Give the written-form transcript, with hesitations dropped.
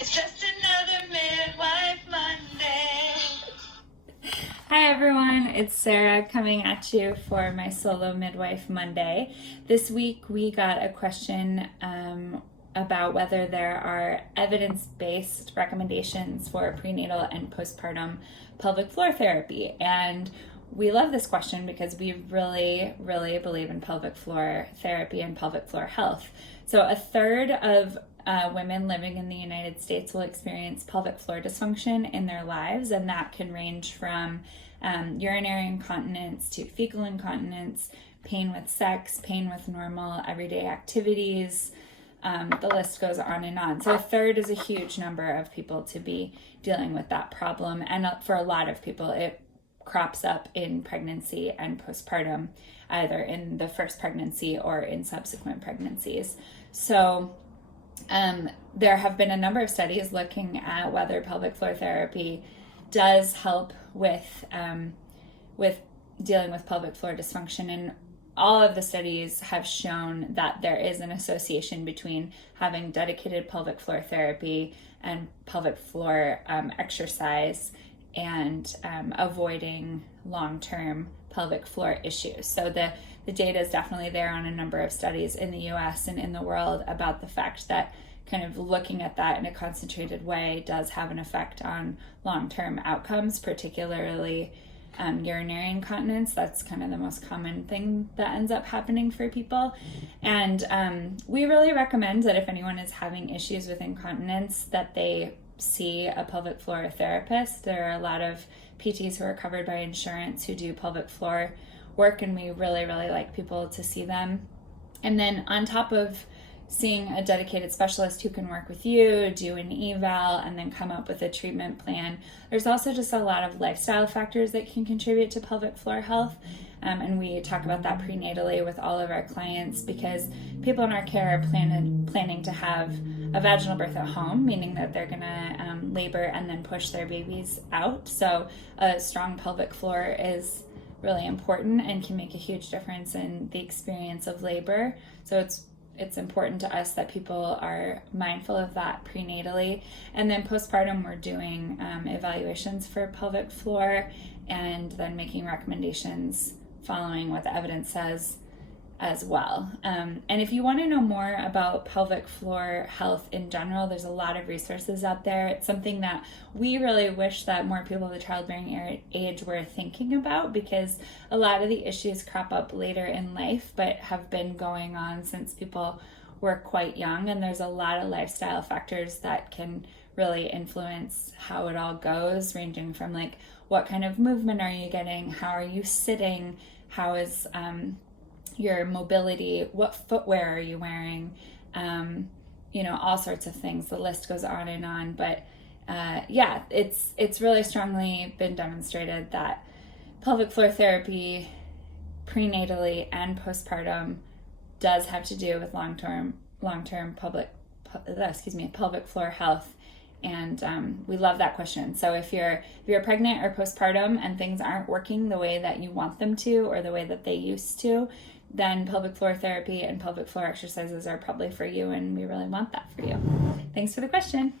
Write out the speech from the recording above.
It's just another Midwife Monday. Hi everyone, it's Sarah coming at you for my solo Midwife Monday. This week we got a question about whether there are evidence-based recommendations for prenatal and postpartum pelvic floor therapy. And we love this question because we really, really believe in pelvic floor therapy and pelvic floor health. So a third of women living in the United States will experience pelvic floor dysfunction in their lives, and that can range from urinary incontinence to fecal incontinence, pain with sex, pain with normal everyday activities. The list goes on and on. So a third is a huge number of people to be dealing with that problem, and for a lot of people it crops up in pregnancy and postpartum, either in the first pregnancy or in subsequent pregnancies. So there have been a number of studies looking at whether pelvic floor therapy does help with dealing with pelvic floor dysfunction, and all of the studies have shown that there is an association between having dedicated pelvic floor therapy and pelvic floor exercise and avoiding long-term pelvic floor issues. So the data is definitely there on a number of studies in the US and in the world about the fact that kind of looking at that in a concentrated way does have an effect on long-term outcomes, particularly urinary incontinence. That's kind of the most common thing that ends up happening for people. And we really recommend that if anyone is having issues with incontinence, that they see a pelvic floor therapist. There are a lot of PTs who are covered by insurance who do pelvic floor work, and we really, really like people to see them. And then on top of seeing a dedicated specialist who can work with you, do an eval, and then come up with a treatment plan, there's also just a lot of lifestyle factors that can contribute to pelvic floor health. And we talk about that prenatally with all of our clients, because people in our care are planning to have a vaginal birth at home, meaning that they're going to labor and then push their babies out. So a strong pelvic floor is really important and can make a huge difference in the experience of labor. So it's important to us that people are mindful of that prenatally. And then postpartum, we're doing evaluations for pelvic floor and then making recommendations following what the evidence says as well. And if you want to know more about pelvic floor health in general, there's a lot of resources out there. It's something that we really wish that more people of the childbearing age were thinking about, because a lot of the issues crop up later in life but have been going on since people were quite young, and there's a lot of lifestyle factors that can really influence how it all goes, ranging from like what kind of movement are you getting, how are you sitting, how is your mobility, what footwear are you wearing, all sorts of things. The list goes on and on, but it's really strongly been demonstrated that pelvic floor therapy prenatally and postpartum does have to do with long-term pelvic floor health. And we love that question. So if you're pregnant or postpartum and things aren't working the way that you want them to or the way that they used to, then pelvic floor therapy and pelvic floor exercises are probably for you, and we really want that for you. Thanks for the question.